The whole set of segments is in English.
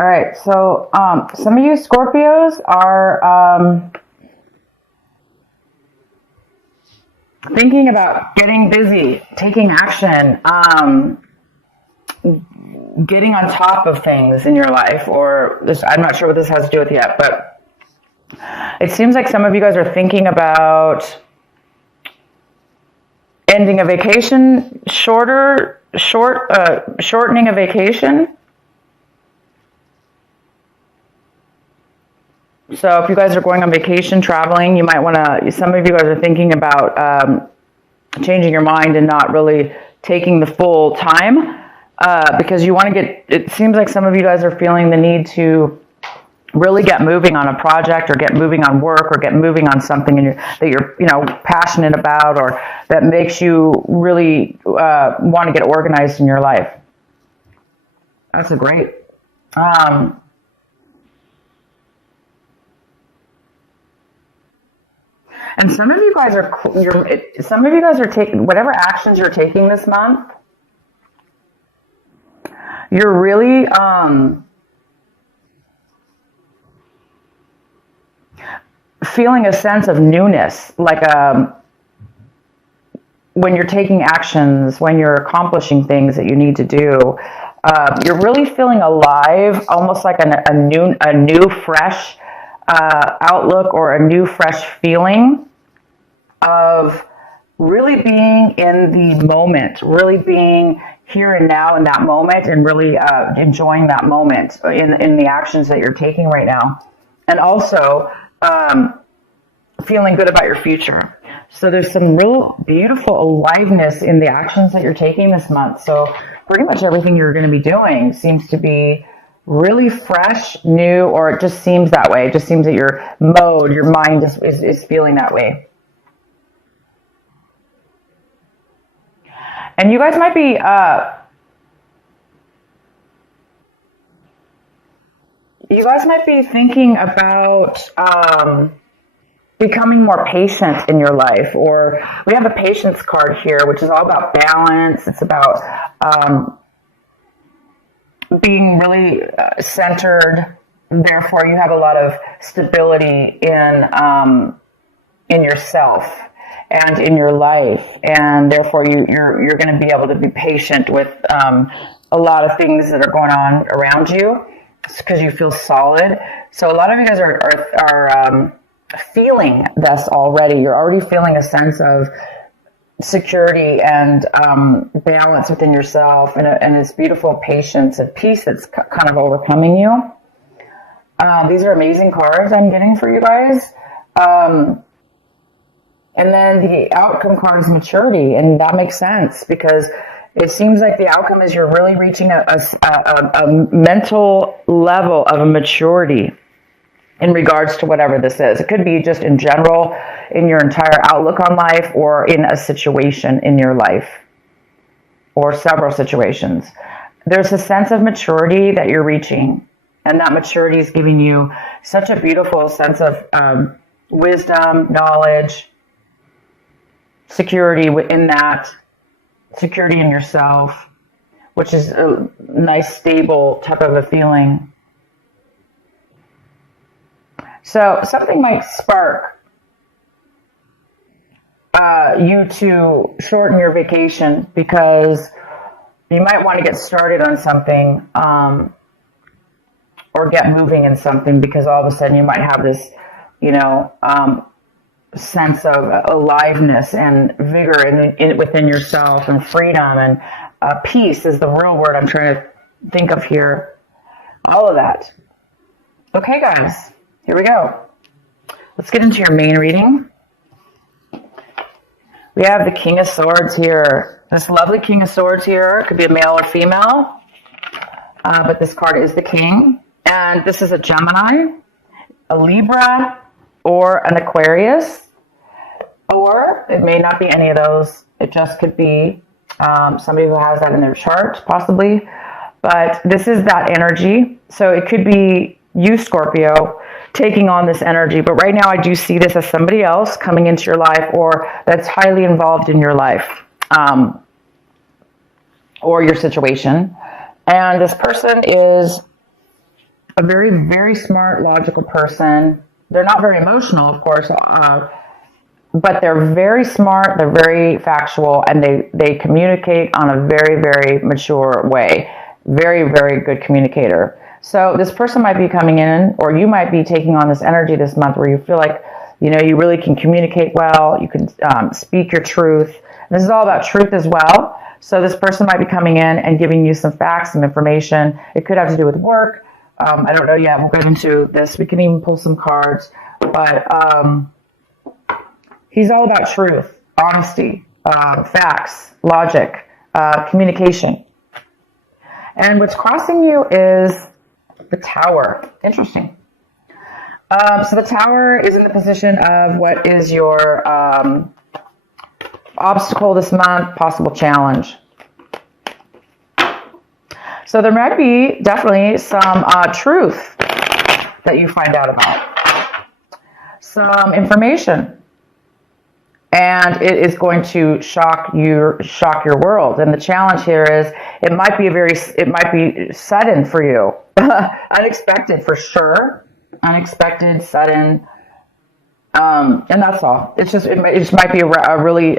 All right, so some of you Scorpios are thinking about getting busy, taking action, getting on top of things in your life, or this, I'm not sure what this has to do with yet, but it seems like some of you guys are thinking about ending a vacation, shortening a vacation. So if you guys are going on vacation, traveling, you might want to, some of you guys are thinking about changing your mind and not really taking the full time because you want to get, it seems like some of you guys are feeling the need to really get moving on a project or get moving on work or get moving on something that you're passionate about or that makes you really want to get organized in your life. That's a great. And some of you guys are taking whatever actions you're taking this month. You're really feeling a sense of newness, like when you're taking actions, when you're accomplishing things that you need to do. You're really feeling alive, almost like a new fresh outlook or a new fresh feeling of really being in the moment, really being here and now in that moment, and really enjoying that moment in the actions that you're taking right now, and also feeling good about your future. So there's some real beautiful aliveness in the actions that you're taking this month. So pretty much everything you're going to be doing seems to be really fresh, new, or it just seems that way. It just seems that your mind is feeling that way. And you guys might be thinking about becoming more patient in your life. Or we have a patience card here, which is all about balance. It's about being really centered. Therefore, you have a lot of stability in yourself and in your life, and therefore you're going to be able to be patient with a lot of things that are going on around you because you feel solid. So a lot of you guys are feeling this already. You're already feeling a sense of security and balance within yourself, and this beautiful patience and peace that's kind of overcoming you. These are amazing cards I'm getting for you guys. And then the outcome card is maturity, and that makes sense because it seems like the outcome is you're really reaching a mental level of a maturity in regards to whatever this is. It could be just in general, in your entire outlook on life, or in a situation in your life, or several situations. There's a sense of maturity that you're reaching, and that maturity is giving you such a beautiful sense of wisdom, knowledge, security within that, security in yourself, which is a nice, stable type of a feeling. So something might spark you to shorten your vacation because you might want to get started on something or get moving in something because all of a sudden you might have this, sense of aliveness and vigor within yourself, and freedom, and peace is the real word I'm trying to think of here. All of that. Okay, guys, here we go. Let's get into your main reading. We have the King of Swords here. This lovely King of Swords here. It could be a male or female, but this card is the King. And this is a Gemini, a Libra, or an Aquarius, or it may not be any of those. It just could be somebody who has that in their chart, possibly. But this is that energy. So it could be you, Scorpio, taking on this energy. But right now I do see this as somebody else coming into your life, or that's highly involved in your life or your situation. And this person is a very, very smart, logical person. They're not very emotional, of course, but they're very smart, they're very factual, and they communicate on a very, very mature way. Very, very good communicator. So this person might be coming in, or you might be taking on this energy this month where you feel like, you really can communicate well, you can speak your truth. This is all about truth as well. So this person might be coming in and giving you some facts, some information. It could have to do with work. I don't know yet. We'll get into this. We can even pull some cards. But he's all about truth, honesty, facts, logic, communication. And what's crossing you is the Tower. Interesting. So the Tower is in the position of what is your obstacle this month, possible challenge. So there might be definitely some truth that you find out about. Some information. And it is going to shock your world. And the challenge here is it might be sudden for you. Unexpected for sure. Unexpected, sudden. And that's all. It just might be a really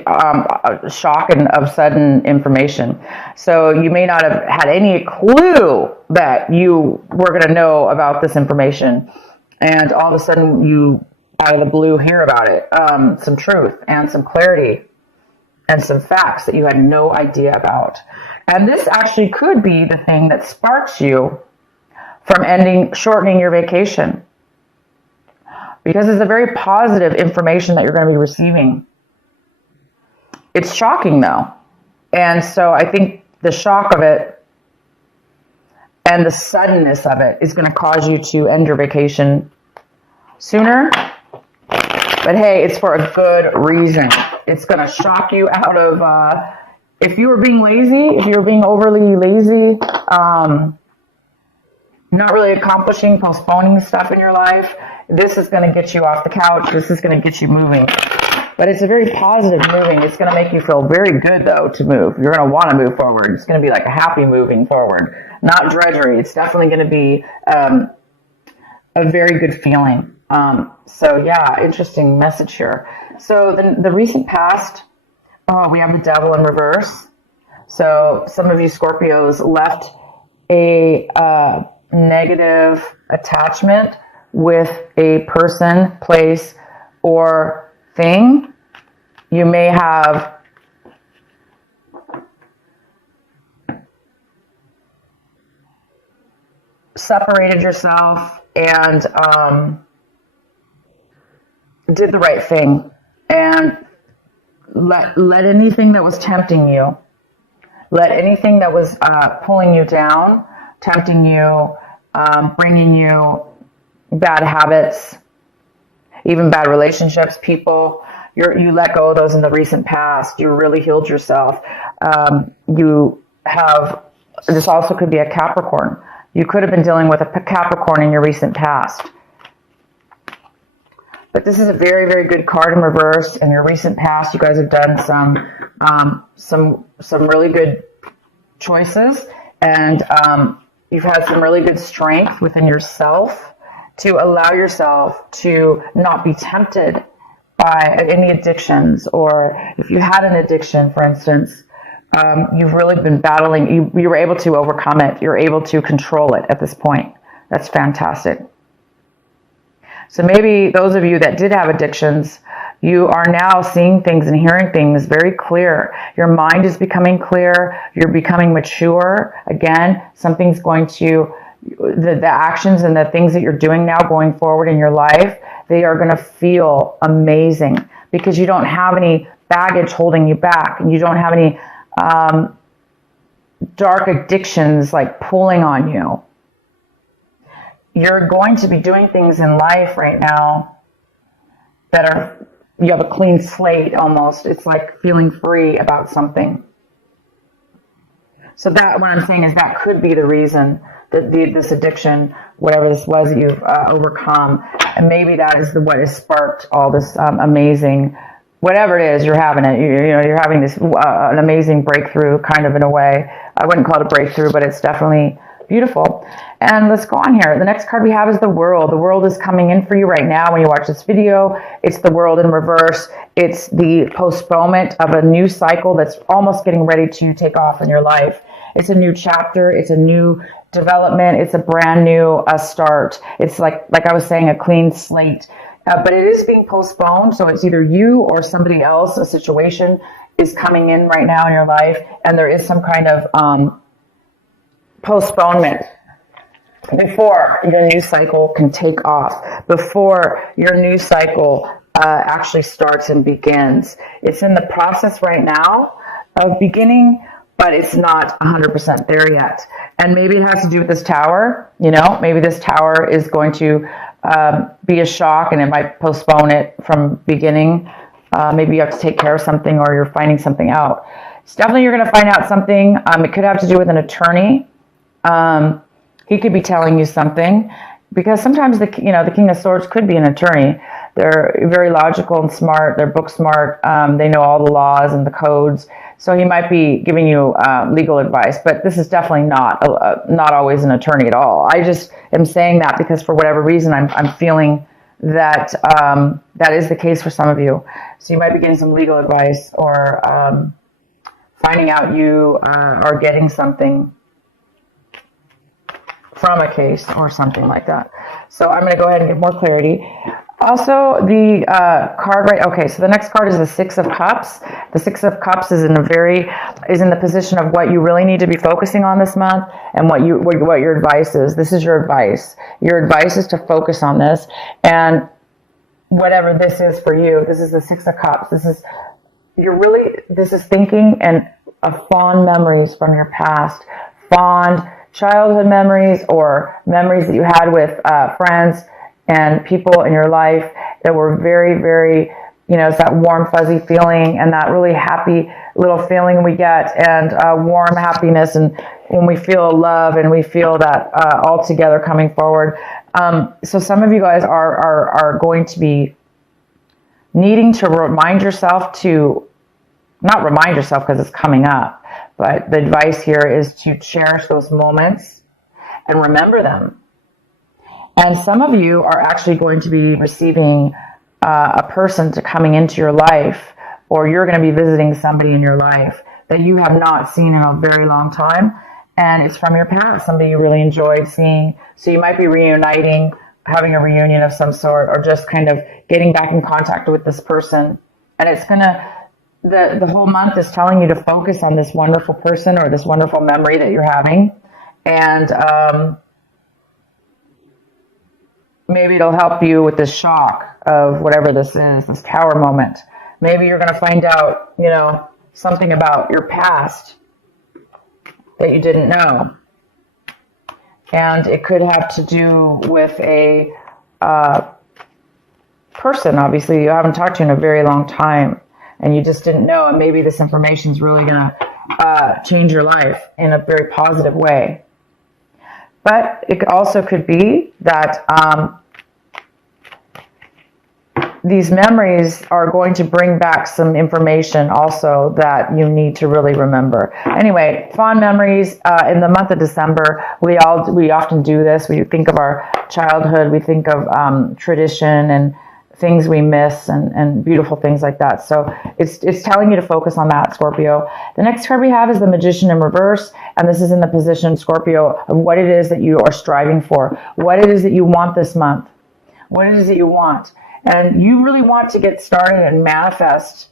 shock and of sudden information. So you may not have had any clue that you were going to know about this information. And all of a sudden you, out of the blue, hear about it. Some truth and some clarity and some facts that you had no idea about. And this actually could be the thing that sparks you from shortening your vacation. Because it's a very positive information that you're going to be receiving. It's shocking though. And so I think the shock of it and the suddenness of it is going to cause you to end your vacation sooner. But hey, it's for a good reason. It's going to shock you out of, if you were being lazy, if you were being overly lazy, not really accomplishing, postponing stuff in your life, this is going to get you off the couch. This is going to get you moving. But it's a very positive moving. It's going to make you feel very good, though, to move. You're going to want to move forward. It's going to be like a happy moving forward, not drudgery. It's definitely going to be a very good feeling. So, yeah, interesting message here. So the recent past, we have the Devil in reverse. So some of you Scorpios left a negative attachment with a person, place, or thing. You may have separated yourself and did the right thing and let anything that was tempting you, let anything that was pulling you down, tempting you, bringing you bad habits, even bad relationships, people, you let go of those in the recent past. You really healed yourself. You have, this also could be a Capricorn. You could have been dealing with a Capricorn in your recent past. But this is a very, very good card in reverse. In your recent past, you guys have done some really good choices, and you've had some really good strength within yourself to allow yourself to not be tempted by any addictions. Or if you had an addiction, for instance, you've really been battling. You were able to overcome it. You're able to control it at this point. That's fantastic. So maybe those of you that did have addictions, you are now seeing things and hearing things very clear. Your mind is becoming clear. You're becoming mature. Again, something's going to, the actions and the things that you're doing now going forward in your life, they are going to feel amazing because you don't have any baggage holding you back. And you don't have any dark addictions like pulling on you. You're going to be doing things in life right now that are, you have a clean slate almost. It's like feeling free about something. So that, what I'm saying is that could be the reason that this addiction, whatever this was that you've overcome, and maybe that is what has sparked all this amazing, whatever it is, you're having it. You're having this an amazing breakthrough, kind of in a way. I wouldn't call it a breakthrough, but it's definitely Beautiful. And let's go on here. The next card we have is the World. The World is coming in for you right now when you watch this video. It's the World in reverse. It's the postponement of a new cycle that's almost getting ready to take off in your life. It's a new chapter. It's a new development. It's a brand new start. It's like I was saying, a clean slate. But it is being postponed. So it's either you or somebody else, a situation is coming in right now in your life. And there is some kind of postponement before your new cycle can take off, before your new cycle actually starts and begins. It's in the process right now of beginning, but it's not 100% there yet. And maybe it has to do with this tower. You know, maybe this tower is going to be a shock, and it might postpone it from beginning. Maybe you have to take care of something, or you're finding something out. It's definitely you're going to find out something. It could have to do with an attorney. He could be telling you something, because sometimes the King of Swords could be an attorney. They're very logical and smart. They're book smart. They know all the laws and the codes. So he might be giving you legal advice, but this is definitely not always an attorney at all. I just am saying that because for whatever reason, I'm feeling that that is the case for some of you. So you might be getting some legal advice, or finding out you are getting something from a case or something like that. So I'm going to go ahead and get more clarity. Also, the card, right? Okay, so the next card is the Six of Cups. The Six of Cups is in the position of what you really need to be focusing on this month, and what your advice is. This is your advice. Your advice is to focus on this, and whatever this is for you. This is the Six of Cups. This is thinking and fond memories from your past, fond childhood memories, or memories that you had with friends and people in your life that were very, very, it's that warm, fuzzy feeling, and that really happy little feeling we get, and warm happiness, and when we feel love and we feel that all together coming forward. So some of you guys are going to be needing to remind yourself not remind yourself because it's coming up, but the advice here is to cherish those moments and remember them. And some of you are actually going to be receiving a person coming into your life, or you're going to be visiting somebody in your life that you have not seen in a very long time, and it's from your past, somebody you really enjoyed seeing. So you might be reuniting, having a reunion of some sort, or just kind of getting back in contact with this person. And it's going to, the whole month is telling you to focus on this wonderful person or this wonderful memory that you're having. And maybe it'll help you with this shock of whatever this is, this tower moment. Maybe you're going to find out, something about your past that you didn't know. And it could have to do with a person, obviously, you haven't talked to in a very long time, and you just didn't know, and maybe this information is really going to change your life in a very positive way. But it also could be that these memories are going to bring back some information also that you need to really remember. Anyway, fond memories in the month of December. We often do this. We think of our childhood. We think of tradition and things we miss, and beautiful things like that. So it's telling you to focus on that, Scorpio. The next card we have is the Magician in reverse, and this is in the position, Scorpio, of what it is that you are striving for, what it is that you want this month, what it is that you want. And you really want to get started and manifest.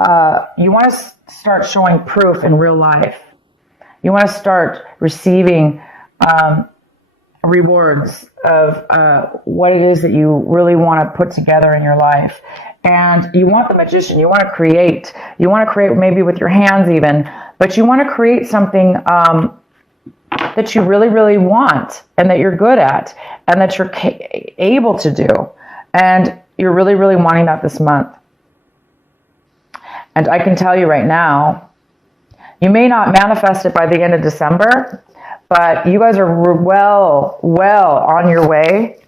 You want to start showing proof in real life. You want to start receiving rewards of what it is that you really want to put together in your life. And you want the Magician. You want to create. You want to create maybe with your hands even. But you want to create something that you really, really want, and that you're good at, and that you're able to do. And you're really, really wanting that this month. And I can tell you right now, you may not manifest it by the end of December, but you guys are well on your way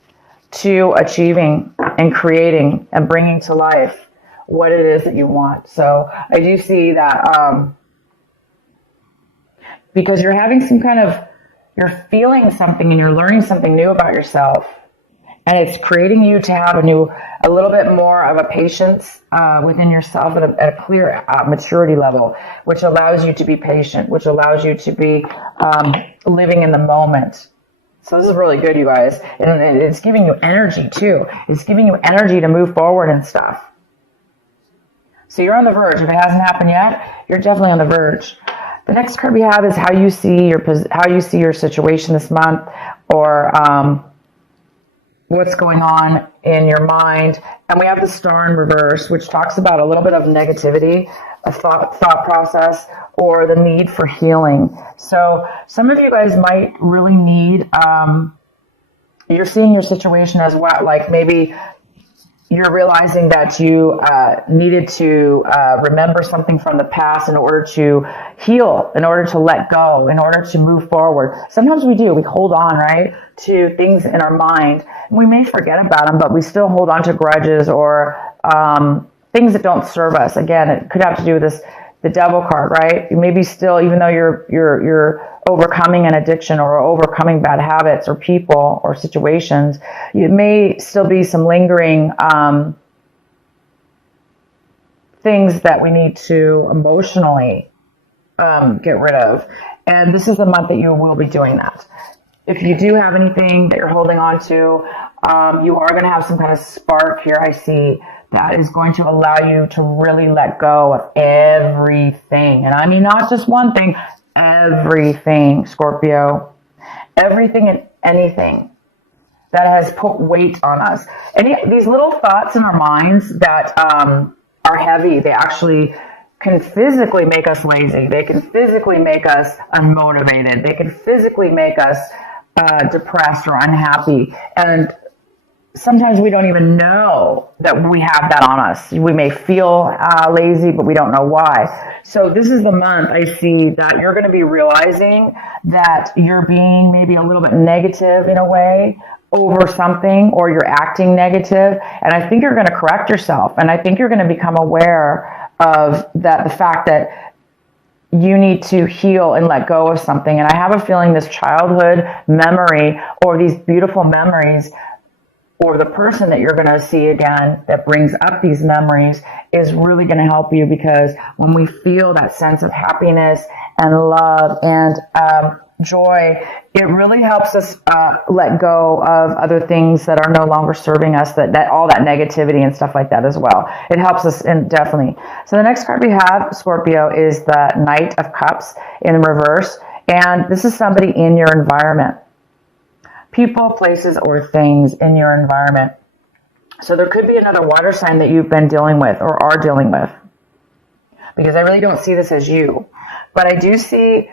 to achieving and creating and bringing to life what it is that you want. So I do see that because you're having some kind of You're feeling something and you're learning something new about yourself. And it's creating you to have a little bit more of a patience within yourself at a clear maturity level, which allows you to be patient, which allows you to be living in the moment. So this is really good, you guys. And it's giving you energy, too. It's giving you energy to move forward and stuff. So you're on the verge. If it hasn't happened yet, you're definitely on the verge. The next card we have is how you see your situation this month, or what's going on in your mind. And we have the Star in reverse, which talks about a little bit of negativity, a thought process, or the need for healing. So some of you guys might really need, you're seeing your situation as well, like maybe you're realizing that you needed to remember something from the past in order to heal, in order to let go, in order to move forward. Sometimes we do. We hold on, right, to things in our mind. And we may forget about them, but we still hold on to grudges or things that don't serve us. Again, it could have to do with the Devil card, right? You may be still, even though you're overcoming an addiction or overcoming bad habits or people or situations, it may still be some lingering things that we need to emotionally get rid of. And this is the month that you will be doing that. If you do have anything that you're holding on to, you are going to have some kind of spark here, I see, that is going to allow you to really let go of everything. And I mean, not just one thing, everything, Scorpio. Everything and anything that has put weight on us. These little thoughts in our minds that are heavy, they actually can physically make us lazy. They can physically make us unmotivated. They can physically make us depressed or unhappy. And sometimes we don't even know that we have that on us. We may feel lazy, but we don't know why. So this is the month I see that you're going to be realizing that you're being maybe a little bit negative in a way over something, or you're acting negative. And I think you're going to correct yourself. And I think you're going to become aware of that, the fact that you need to heal and let go of something. And I have a feeling this childhood memory, or these beautiful memories, or the person that you're going to see again that brings up these memories is really going to help you, because when we feel that sense of happiness and love and joy, it really helps us let go of other things that are no longer serving us, that all that negativity and stuff like that as well. It helps us, and definitely. So the next card we have, Scorpio, is the Knight of Cups in reverse. And this is somebody in your environment. People, places, or things in your environment. So there could be another water sign that you've been dealing with or are dealing with, because I really don't see this as you. But I do see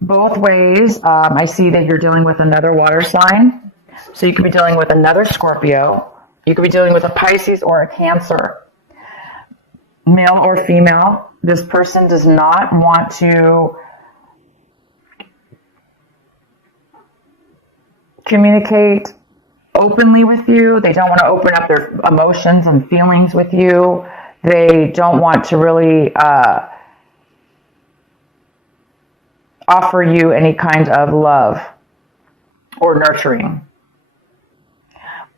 both ways. I see that you're dealing with another water sign. So you could be dealing with another Scorpio. You could be dealing with a Pisces or a Cancer. Male or female. This person does not want to communicate openly with you. They don't want to open up their emotions and feelings with you. They don't want to really offer you any kind of love or nurturing.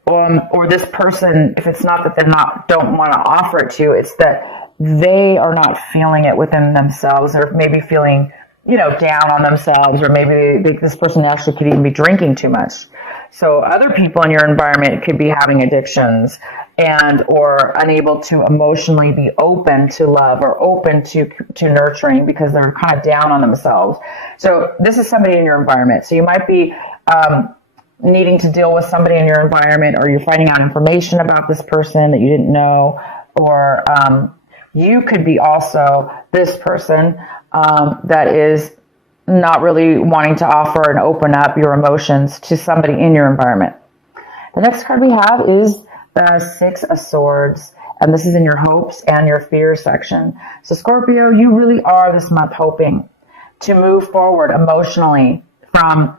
Or this person, if it's not that they don't want to offer it to you, it's that they are not feeling it within themselves, or maybe feeling, down on themselves, or maybe this person actually could even be drinking too much. So other people in your environment could be having addictions or unable to emotionally be open to love or open to nurturing, because they're kind of down on themselves. So this is somebody in your environment. So you might be needing to deal with somebody in your environment, or you're finding out information about this person that you didn't know, or you could be also this person that is not really wanting to offer and open up your emotions to somebody in your environment. The next card we have is the Six of Swords, and this is in your hopes and your fears section. So Scorpio, you really are this month hoping to move forward emotionally from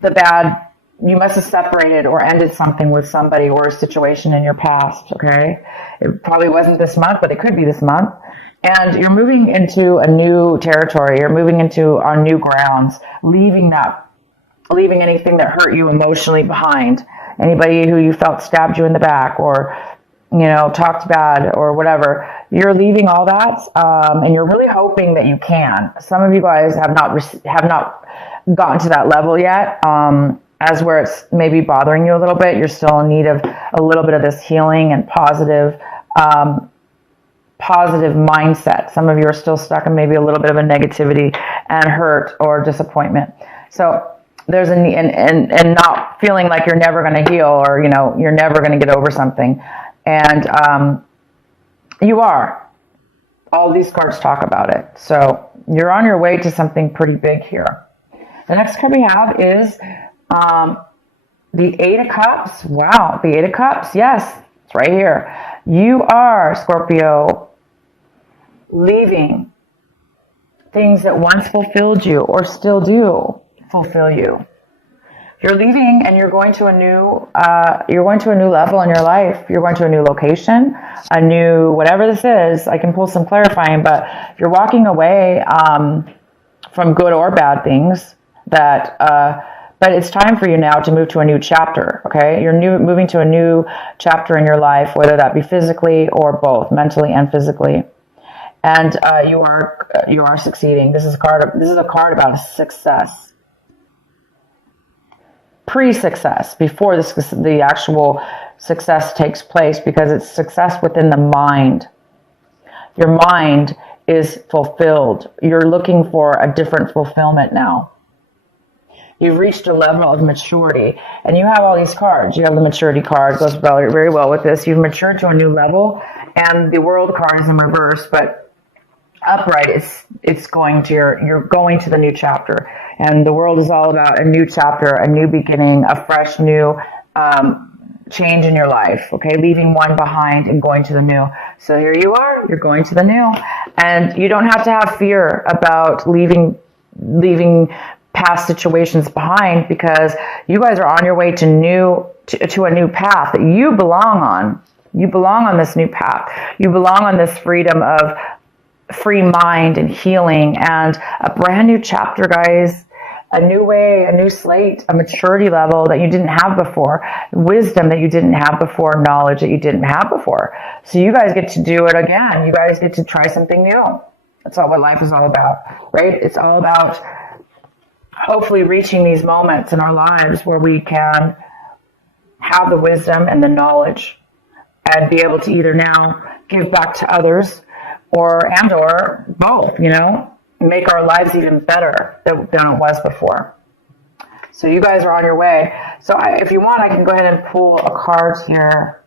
the bad. You must have separated or ended something with somebody or a situation in your past, okay? It probably wasn't this month, but it could be this month. And you're moving into a new territory. You're moving into on new grounds, leaving anything that hurt you emotionally behind. Anybody who you felt stabbed you in the back or, talked bad or whatever. You're leaving all that, and you're really hoping that you can. Some of you guys have not gotten to that level yet, as where it's maybe bothering you a little bit. You're still in need of a little bit of this healing and positive mindset. Some of you are still stuck in maybe a little bit of a negativity and hurt or disappointment. So there's a need, and not feeling like you're never going to heal, or you're never going to get over something, and you are. All these cards talk about it. So you're on your way to something pretty big here. The next card we have is the Eight of Cups. Wow, the Eight of Cups. Yes, it's right here. You are, Scorpio, leaving things that once fulfilled you or still do fulfill you. You're leaving and you're going to a new level in your life. You're going to a new location, a new, whatever this is. I can pull some clarifying, but you're walking away from good or bad things that, but it's time for you now to move to a new chapter. Okay. You're moving to a new chapter in your life, whether that be physically or both, mentally and physically. And you are succeeding. This is a card about success. Pre-success, before the actual success takes place, because it's success within the mind. Your mind is fulfilled. You're looking for a different fulfillment now. You've reached a level of maturity, and you have all these cards. You have the maturity card, goes very well with this. You've matured to a new level, and the World card is in reverse, but upright, it's going to you're going to the new chapter. And the World is all about a new chapter, a new beginning, a fresh new change in your life. Okay, leaving one behind and going to the new. So here you are, you're going to the new, and you don't have to have fear about leaving past situations behind, because you guys are on your way to a new path that you belong on. You belong on this new path. You belong on this freedom of free mind and healing and a brand new chapter, guys. A new way, a new slate, a maturity level that you didn't have before, wisdom that you didn't have before, knowledge that you didn't have before. So you guys get to do it again. You guys get to try something new. That's all what life is all about, right? It's all about hopefully reaching these moments in our lives where we can have the wisdom and the knowledge and be able to either now give back to others or both, make our lives even better than it was before. So you guys are on your way. So if you want, I can go ahead and pull a card here